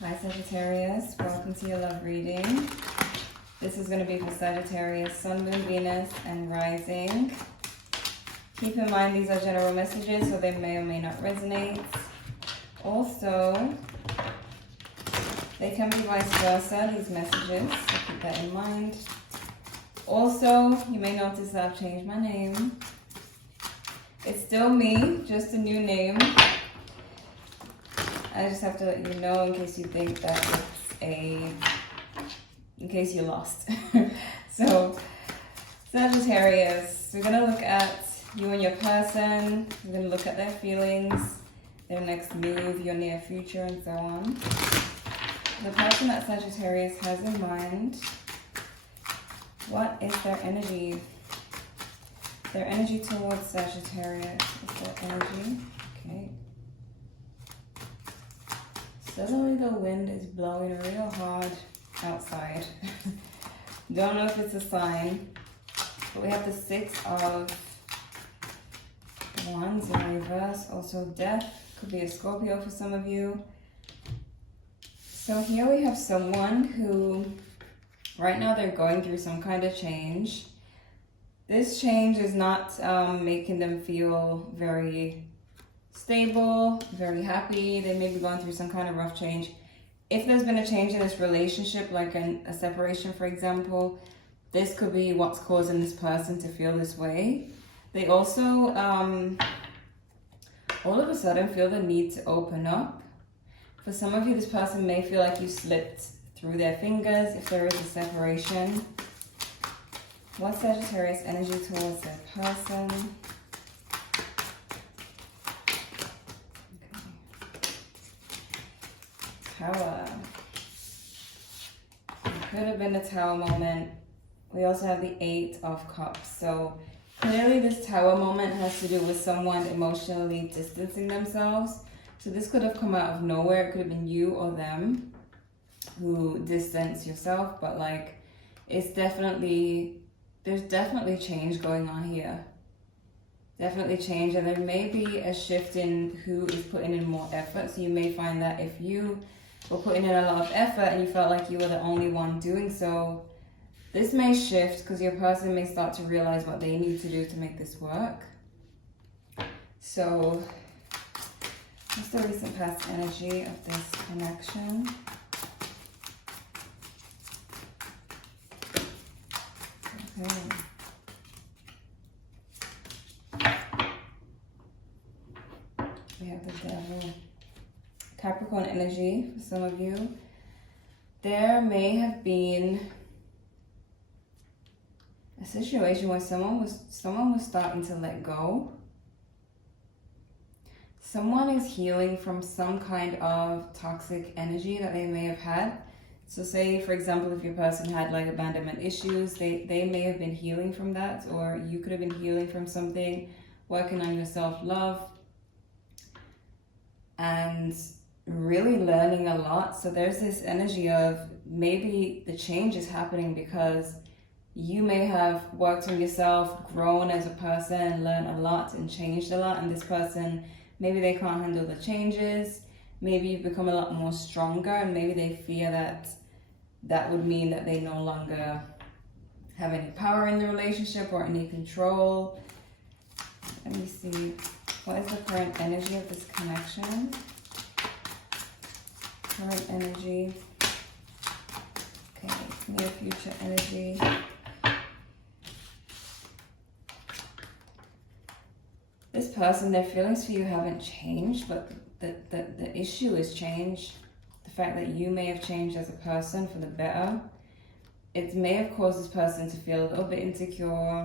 Hi Sagittarius, welcome to your love reading. This is going to be for Sagittarius, Sun, Moon, Venus, and Rising. Keep in mind these are general messages, so they may or may not resonate. Also, they can be vice versa, these messages, so keep that in mind. Also, you may notice that I've changed my name. It's still me, just a new name. I just have to let you know in case you think that in case you're lost. So, Sagittarius, we're going to look at you and your person. We're going to look at their feelings, their next move, your near future, and so on. The person that Sagittarius has in mind, what is their energy? Their energy towards Sagittarius. What's their energy? Okay. Suddenly the wind is blowing real hard outside. Don't know if it's a sign. But we have the 6 of Wands in reverse. Also death. Could be a Scorpio for some of you. So here we have someone who, right now they're going through some kind of change. This change is not making them feel very stable, very happy. They may be going through some kind of rough change. If there's been a change in this relationship, like a separation, for example, this could be what's causing this person to feel this way. They also, all of a sudden, feel the need to open up. For some of you, this person may feel like you slipped through their fingers if there is a separation. What's Sagittarius energy towards their person? Okay. Tower. It could have been a tower moment. We also have the 8 of Cups. So clearly this tower moment has to do with someone emotionally distancing themselves. So this could have come out of nowhere. It could have been you or them who distance yourself. But like, it's definitely... there's definitely change going on here. Definitely change, and there may be a shift in who is putting in more effort. So you may find that if you were putting in a lot of effort and you felt like you were the only one doing so, this may shift because your person may start to realize what they need to do to make this work. So, what's the recent past energy of this connection? Okay. We have the Devil. Capricorn energy for some of you. There may have been a situation where someone was starting to let go. Someone is healing from some kind of toxic energy that they may have had. So say, for example, if your person had like abandonment issues, they may have been healing from that, or you could have been healing from something, working on your self-love, and really learning a lot. So there's this energy of maybe the change is happening because you may have worked on yourself, grown as a person, learned a lot and changed a lot, and this person, maybe they can't handle the changes. Maybe you've become a lot more stronger, and maybe they fear that that would mean that they no longer have any power in the relationship or any control. Let me see. What is the current energy of this connection? Current energy. Okay, near future energy. This person, their feelings for you haven't changed, but the issue is change. The fact that you may have changed as a person for the better. It may have caused this person to feel a little bit insecure,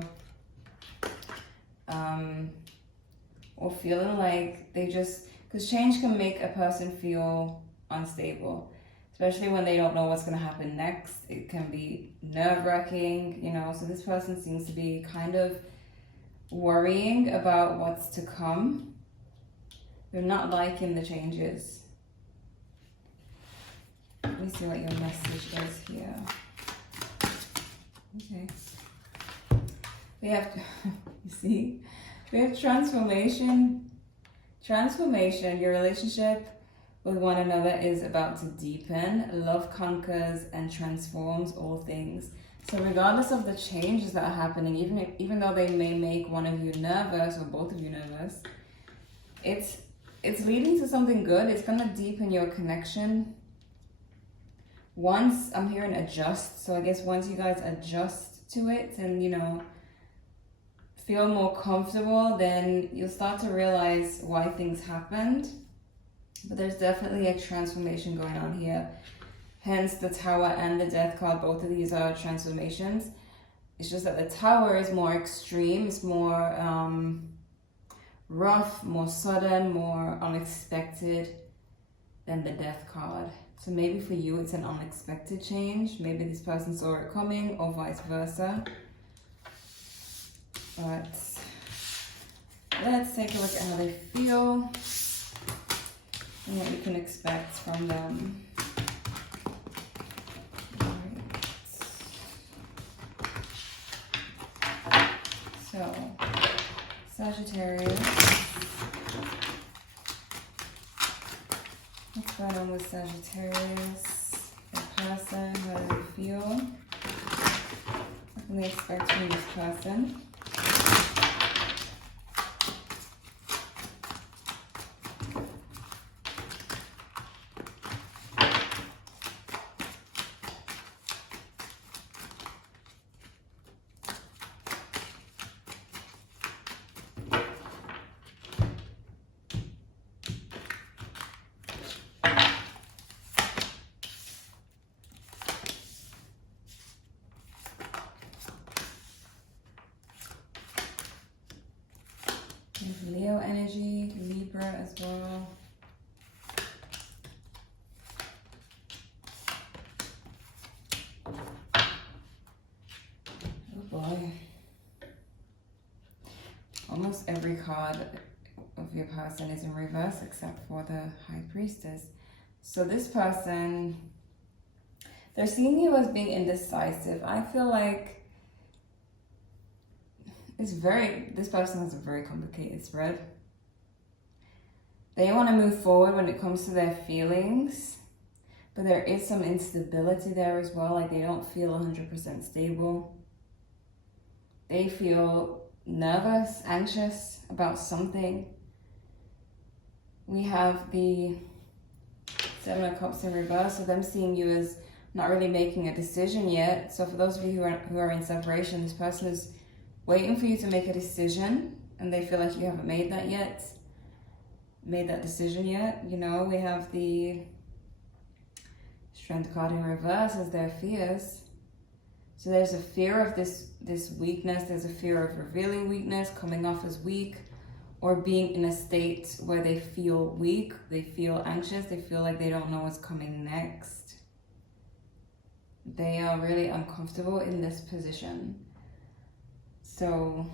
or feeling like they just, because change can make a person feel unstable, especially when they don't know what's going to happen next. It can be nerve-wracking, you know, so this person seems to be kind of worrying about what's to come. They're not liking the changes. Let me see what your message is here. Okay. We have, you see, we have transformation. Transformation, your relationship with one another is about to deepen. Love conquers and transforms all things. So regardless of the changes that are happening, even though they may make one of you nervous or both of you nervous, it's leading to something good. It's going to deepen your connection. Once, I'm hearing adjust. So I guess once you guys adjust to it and, you know, feel more comfortable, then you'll start to realize why things happened. But there's definitely a transformation going on here. Hence the Tower and the Death card. Both of these are transformations. It's just that the Tower is more extreme. It's more rough, more sudden, more unexpected than the Death card. So maybe for you it's an unexpected change. Maybe this person saw it coming or vice versa. But let's take a look at how they feel and what you can expect from them. Right. So, Sagittarius. What's going on with Sagittarius? The person, how do they feel? What can they expect from this person? Leo energy, Libra as well. Oh boy. Almost every card of your person is in reverse except for the High Priestess. So this person, they're seeing you as being indecisive. I feel like this person has a very complicated spread. They want to move forward when it comes to their feelings, but there is some instability there as well. Like they don't feel 100% stable. They feel nervous, anxious about something. We have the Seven of Cups in reverse, so them seeing you as not really making a decision yet. So for those of you who are in separation, this person is waiting for you to make a decision and they feel like you haven't made that decision yet. You know, we have the Strength card in reverse as their fears. So there's a fear of this weakness. There's a fear of revealing weakness, coming off as weak, or being in a state where they feel weak, they feel anxious, they feel like they don't know what's coming next. They are really uncomfortable in this position. So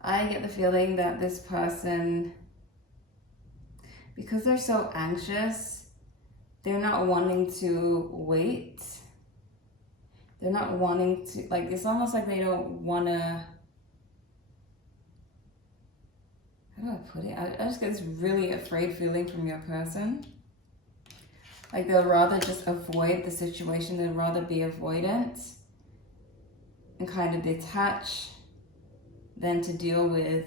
I get the feeling that this person, because they're so anxious, they're not wanting to wait. They're not wanting to, like, it's almost like they don't want to, how do I put it? I just get this really afraid feeling from your person. Like they'll rather just avoid the situation. They'd rather be avoidant and kind of detach than to deal with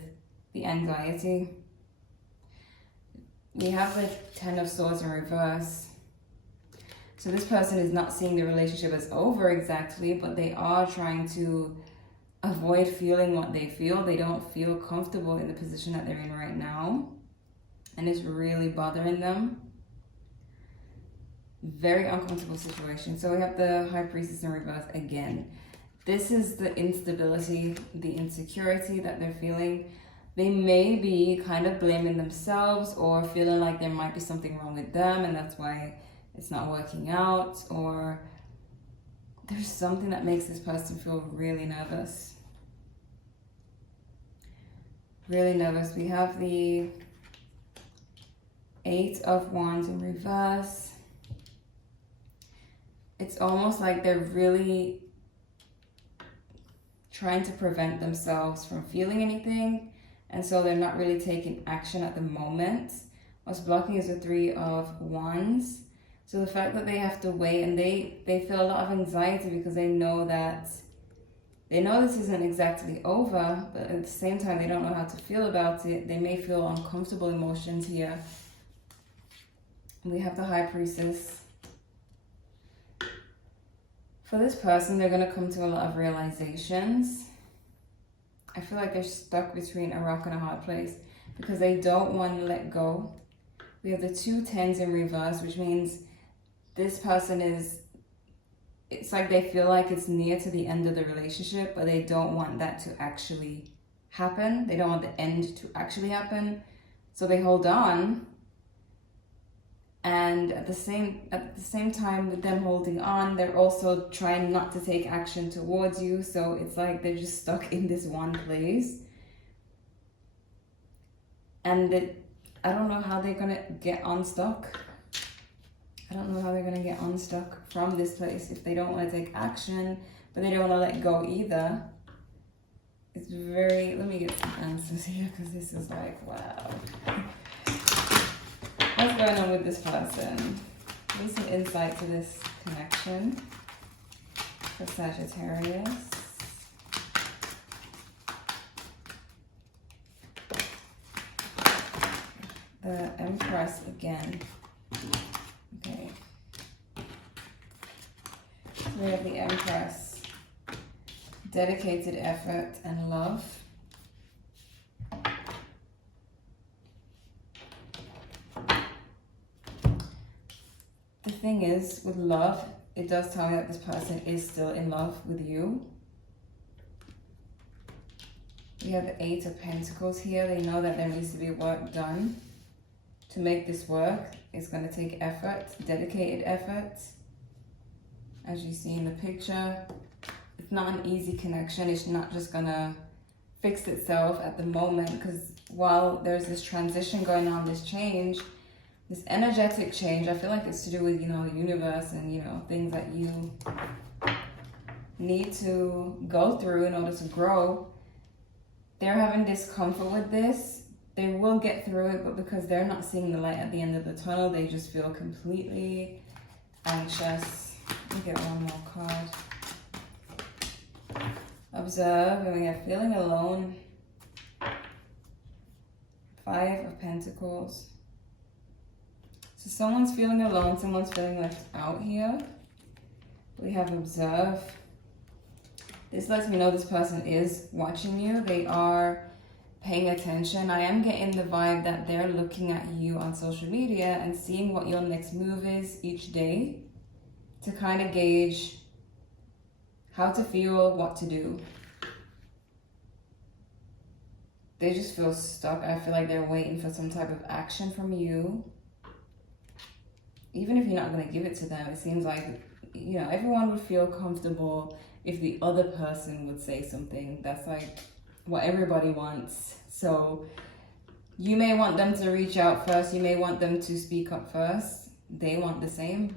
the anxiety. We have the Ten of Swords in reverse. So this person is not seeing the relationship as over exactly, but they are trying to avoid feeling what they feel. They don't feel comfortable in the position that they're in right now. And it's really bothering them. Very uncomfortable situation. So we have the High Priestess in reverse again. This is the instability, the insecurity that they're feeling. They may be kind of blaming themselves or feeling like there might be something wrong with them and that's why it's not working out, or there's something that makes this person feel really nervous. Really nervous. We have the Eight of Wands in reverse. It's almost like they're really trying to prevent themselves from feeling anything, and so they're not really taking action at the moment. What's blocking is the Three of Wands. So the fact that they have to wait, and they feel a lot of anxiety because they know this isn't exactly over, but at the same time, they don't know how to feel about it. They may feel uncomfortable emotions here. We have the High Priestess. For this person, they're going to come to a lot of realizations. I feel like they're stuck between a rock and a hard place because they don't want to let go. We have the 2 tens in reverse, which means this person it's like they feel like it's near to the end of the relationship, but they don't want that to actually happen. They don't want the end to actually happen. So they hold on. And at the same time with them holding on, they're also trying not to take action towards you. So it's like they're just stuck in this one place. And I don't know how they're going to get unstuck. I don't know how they're going to get unstuck from this place if they don't want to take action, but they don't want to let go either. It's very... Let me get some answers here because this is like, wow. What's going on with this person? Need some insight to this connection for Sagittarius. The Empress again. Okay. So we have the Empress. Dedicated effort and love. The thing is, with love, it does tell me that this person is still in love with you. We have the 8 of Pentacles here. They know that there needs to be work done. To make this work, it's going to take effort, dedicated effort. As you see in the picture, it's not an easy connection. It's not just going to fix itself at the moment, because while there's this transition going on, this change, this energetic change, I feel like it's to do with, the universe and, things that you need to go through in order to grow. They're having discomfort with this. They will get through it, but because they're not seeing the light at the end of the tunnel, they just feel completely anxious. Let me get one more card. Observe, and we have feeling alone. 5 of Pentacles. So someone's feeling alone, someone's feeling left out here. We have observe. This lets me know this person is watching you. They are paying attention. I am getting the vibe that they're looking at you on social media and seeing what your next move is each day to kind of gauge how to feel, what to do. They just feel stuck. I feel like they're waiting for some type of action from you. Even if you're not going to give it to them, it seems like, everyone would feel comfortable if the other person would say something. That's like what everybody wants. So you may want them to reach out first. You may want them to speak up first. They want the same,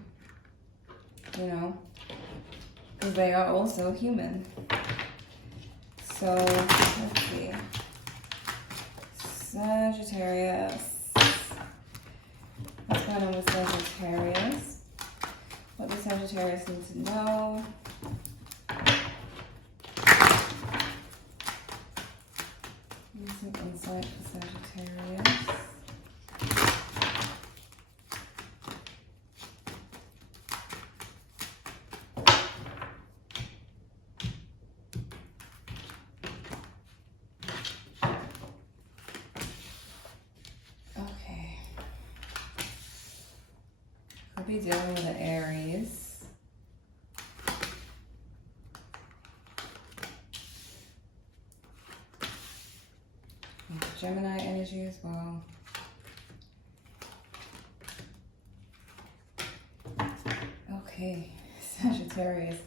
because they are also human. So let's see. Sagittarius. What's going on with Sagittarius? What does Sagittarius need to know? Need some insight for Sagittarius. Okay. Could be dealing with an Aries. Gemini energy as well. Okay, Sagittarius.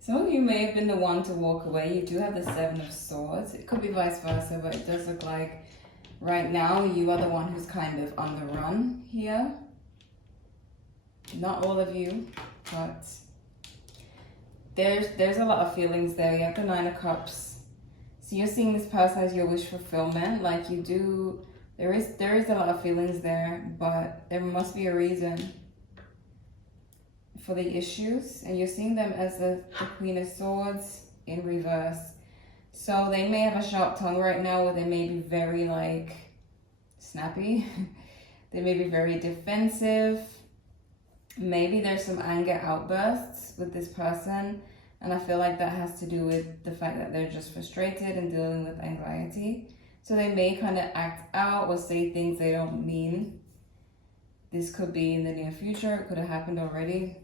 Some of you may have been the one to walk away. You do have the 7 of Swords. It could be vice versa, but it does look like right now you are the one who's kind of on the run here. Not all of you, but there's a lot of feelings there. You have the 9 of Cups. So you're seeing this person as your wish fulfillment, like there's There is a lot of feelings there, but there must be a reason for the issues. And you're seeing them as the Queen of Swords in reverse. So they may have a sharp tongue right now, or they may be very like snappy. They may be very defensive. Maybe there's some anger outbursts with this person. And I feel like that has to do with the fact that they're just frustrated and dealing with anxiety. So they may kind of act out or say things they don't mean. This could be in the near future. It could have happened already.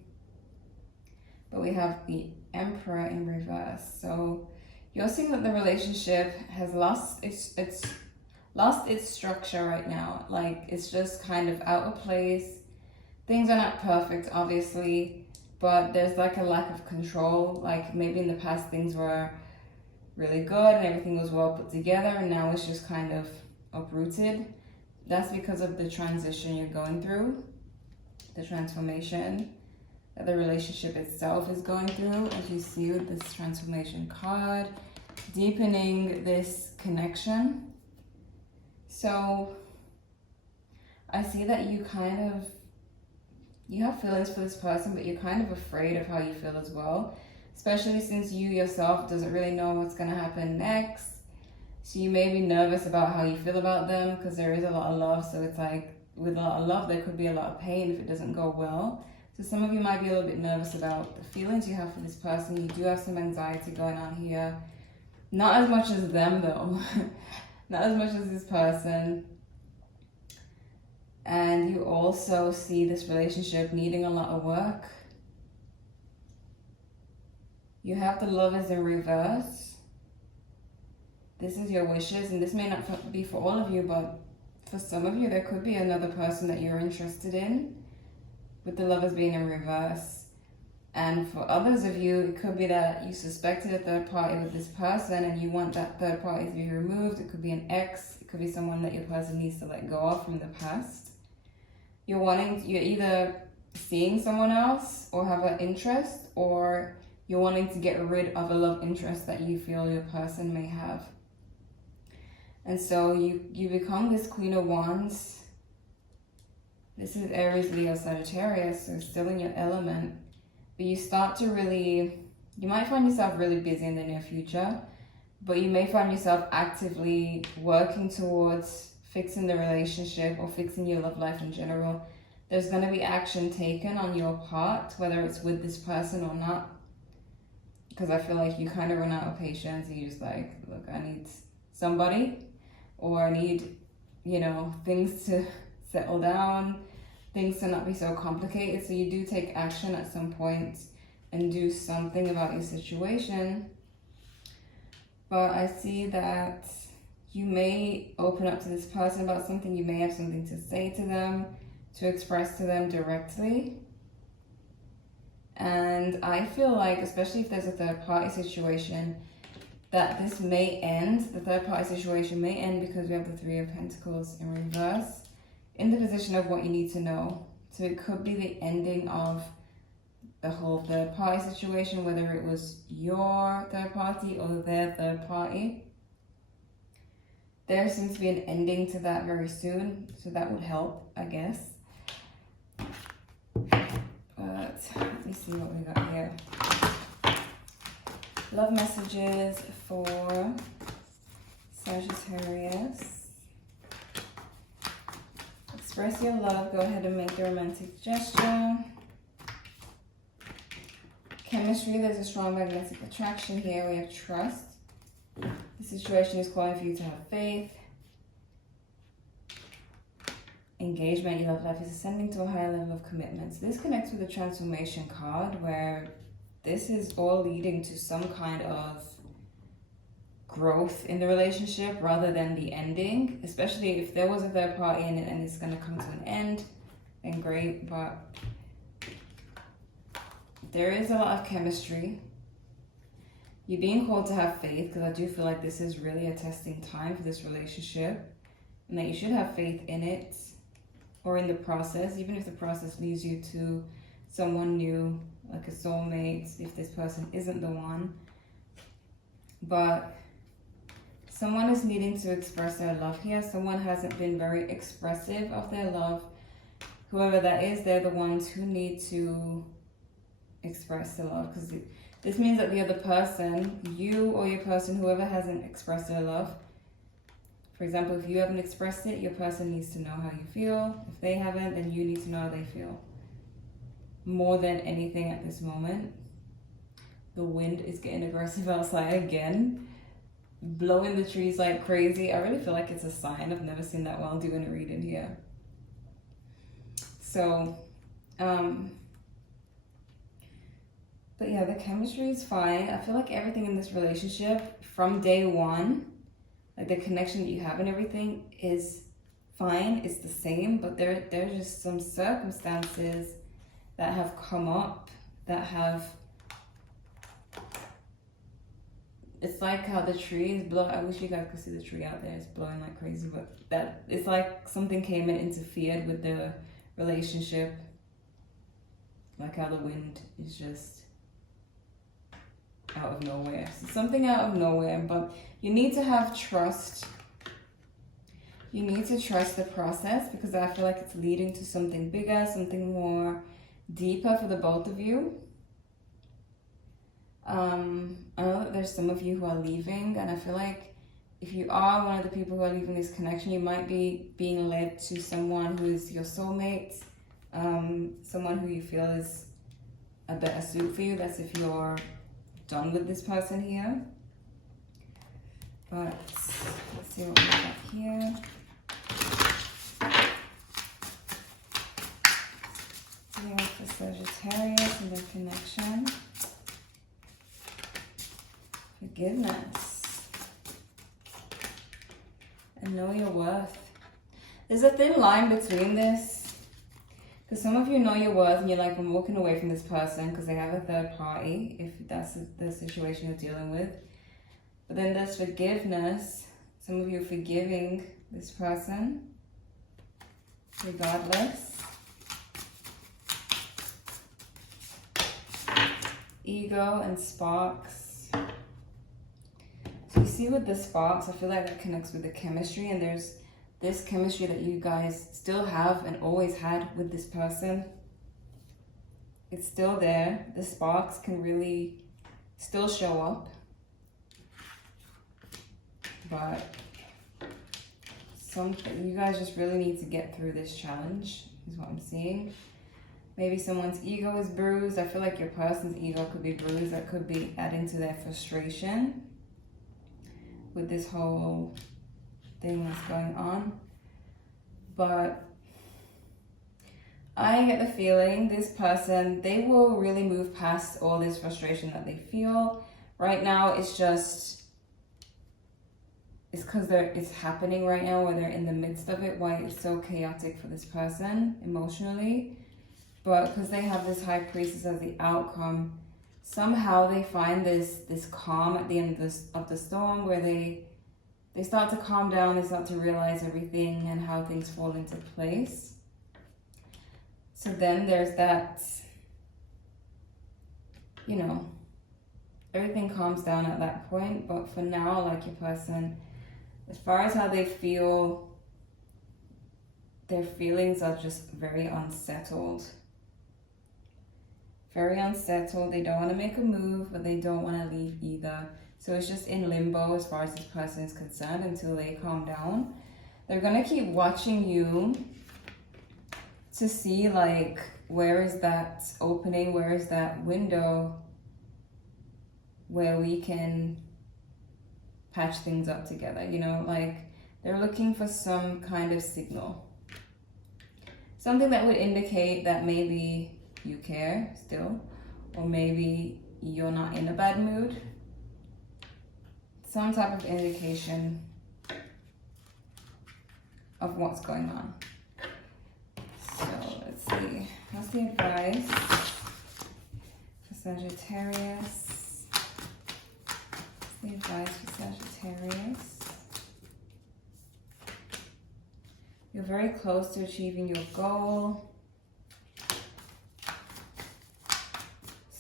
But we have the Emperor in reverse. So you're seeing that the relationship has lost its structure right now. Like, it's just kind of out of place. Things are not perfect, obviously, but there's like a lack of control. Like, maybe in the past things were really good and everything was well put together, and now it's just kind of uprooted. That's because of the transition you're going through, the transformation that the relationship itself is going through, as you see with this transformation card, deepening this connection. So I see that you have feelings for this person, but you're kind of afraid of how you feel as well, especially since you yourself doesn't really know what's going to happen next. So you may be nervous about how you feel about them, because there is a lot of love. So it's like, with a lot of love, there could be a lot of pain if it doesn't go well. So some of you might be a little bit nervous about the feelings you have for this person. You do have some anxiety going on here. Not as much as them though. Not as much as this person. And you also see this relationship needing a lot of work. You have the Lovers in reverse. This is your wishes, and this may not be for all of you, but for some of you, there could be another person that you're interested in, with the Lovers being in reverse. And for others of you, it could be that you suspected a third party with this person and you want that third party to be removed. It could be an ex. It could be someone that your person needs to let go of from the past. You're either seeing someone else or have an interest, or you're wanting to get rid of a love interest that you feel your person may have. And so you become this Queen of Wands. This is Aries, Leo, Sagittarius, so still in your element. But you start to you might find yourself really busy in the near future, but you may find yourself actively working towards fixing the relationship or fixing your love life in general. There's going to be action taken on your part, whether it's with this person or not. Because I feel like you kind of run out of patience. You just like, look, I need somebody, or I need, things to settle down, things to not be so complicated. So you do take action at some point and do something about your situation. But I see that you may open up to this person about something. You may have something to say to them, to express to them directly. And I feel like, especially if there's a third party situation, that this may end, the third party situation may end, because we have the Three of Pentacles in reverse in the position of what you need to know. So it could be the ending of the whole third party situation, whether it was your third party or their third party. There seems to be an ending to that very soon, so that would help, I guess. But let me see what we got here. Love messages for Sagittarius. Express your love. Go ahead and make the romantic gesture. Chemistry. There's a strong magnetic attraction here. We have trust. The situation is calling for you to have faith. Engagement. Your love life is ascending to a higher level of commitment. So this connects with the transformation card, where this is all leading to some kind of growth in the relationship rather than the ending. Especially if there was a third party in it and it's going to come to an end, then great. But there is a lot of chemistry. You're being called to have faith, because I do feel like this is really a testing time for this relationship, and that you should have faith in it or in the process, even if the process leads you to someone new, like a soulmate, if this person isn't the one. But Someone is needing to express their love here. Someone hasn't been very expressive of their love. Whoever that is, they're the ones who need to express their love, because this means that the other person, you or your person, whoever hasn't expressed their love, for example, if you haven't expressed it, your person needs to know how you feel. If they haven't, then you need to know how they feel. More than anything at this moment. The wind is getting aggressive outside again, blowing the trees like crazy. I really feel like it's a sign. I've never seen that while doing a reading here. So, but yeah, the chemistry is fine. I feel like everything in this relationship from day one, like the connection that you have and everything is fine. It's the same, but there's just some circumstances that have come up that have, it's like how the trees blow. I wish you guys could see the tree out there. It's blowing like crazy, but that it's like something came and interfered with the relationship. Like how the wind is just out of nowhere. So something out of nowhere, but you need to have trust. You need to trust the process, because I feel like it's leading to something bigger, something more deeper for the both of you. I know that there's some of you who are leaving, and I feel like if you are one of the people who are leaving this connection, you might be being led to someone who is your soulmate, someone who you feel is a better suit for you. That's if you're done with this person here. But let's see what we got here. Here for Sagittarius and their connection. Forgiveness. And know your worth. There's a thin line between this. Because some of you know your worth and you're like, I'm walking away from this person because they have a third party, if that's the situation you're dealing with. But then there's forgiveness. Some of you are forgiving this person regardless. Ego and sparks. So you see with the sparks, I feel like that connects with the chemistry, and there's this chemistry that you guys still have and always had with this person. It's still there. The sparks can really still show up. But something, you guys just really need to get through this challenge, is what I'm seeing. Maybe someone's ego is bruised. I feel like your person's ego could be bruised. That could be adding to their frustration with this whole thing that's going on. But I get the feeling this person, they will really move past all this frustration that they feel. Right now, it's just, it's because it's happening right now, where they're in the midst of it, why it's so chaotic for this person emotionally. But because they have this High Priestess as the outcome, somehow they find this calm at the end of the storm, where they start to calm down, they start to realize everything and how things fall into place. So then there's that, you know, everything calms down at that point. But for now, like your person, as far as how they feel, their feelings are just very unsettled. Very unsettled. They don't want to make a move, but they don't want to leave either. So it's just in limbo as far as this person is concerned until they calm down. They're going to keep watching you to see, like, where is that opening, where is that window where we can patch things up together, you know, like they're looking for some kind of signal. Something that would indicate that maybe you care still, or maybe you're not in a bad mood. Some type of indication of what's going on. So let's see, what's the advice for Sagittarius? What's the advice for Sagittarius? You're very close to achieving your goal.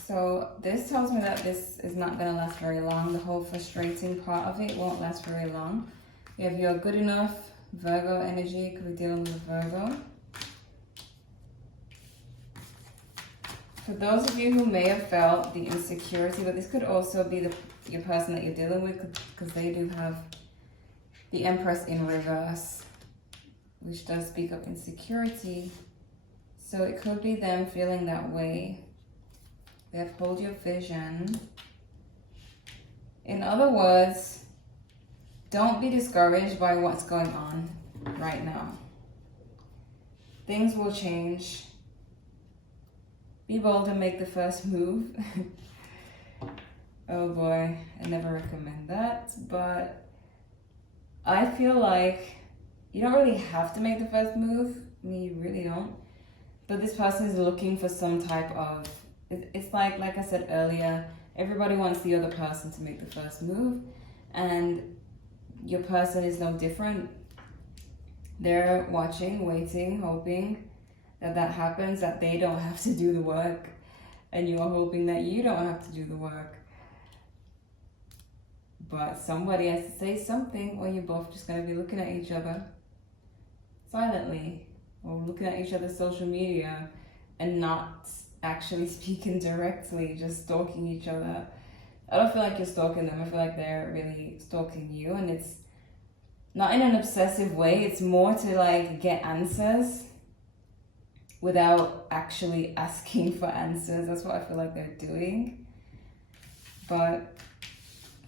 So this tells me that this is not going to last very long. The whole frustrating part of it won't last very long. We have your good enough Virgo energy. Could be dealing with Virgo. For those of you who may have felt the insecurity, but this could also be your person that you're dealing with, because they do have the Empress in reverse, which does speak of insecurity. So it could be them feeling that way. They have hold your vision. In other words, don't be discouraged by what's going on right now. Things will change. Be bold and make the first move. Oh boy, I never recommend that, but I feel like you don't really have to make the first move. I mean, you really don't. But this person is looking for some type of, it's like I said earlier, everybody wants the other person to make the first move, and your person is no different. They're watching, waiting, hoping that happens, that they don't have to do the work, and you are hoping that you don't have to do the work. But somebody has to say something, or you're both just going to be looking at each other silently, or looking at each other's social media and not actually speaking directly, just stalking each other. I don't feel like you're stalking them. I feel like they're really stalking you, and it's not in an obsessive way. It's more to like get answers without actually asking for answers. That's what I feel like they're doing. But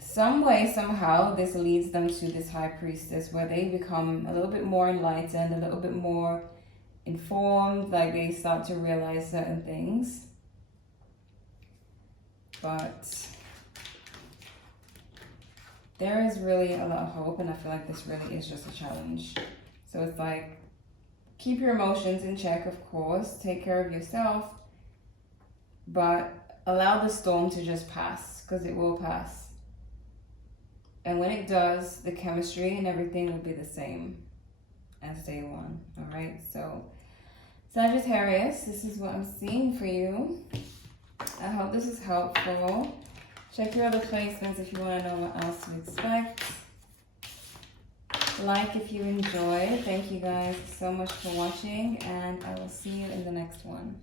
some way, somehow, this leads them to this High Priestess, where they become a little bit more enlightened, a little bit more informed, like they start to realize certain things. But there is really a lot of hope, and I feel like this really is just a challenge. So it's like, keep your emotions in check, of course, take care of yourself, but allow the storm to just pass, because it will pass. And when it does, the chemistry and everything will be the same as day one. All right, so Sagittarius, this is what I'm seeing for you. I hope this is helpful. Check your other placements if you want to know what else to expect. Like if you enjoyed. Thank you guys so much for watching, and I will see you in the next one.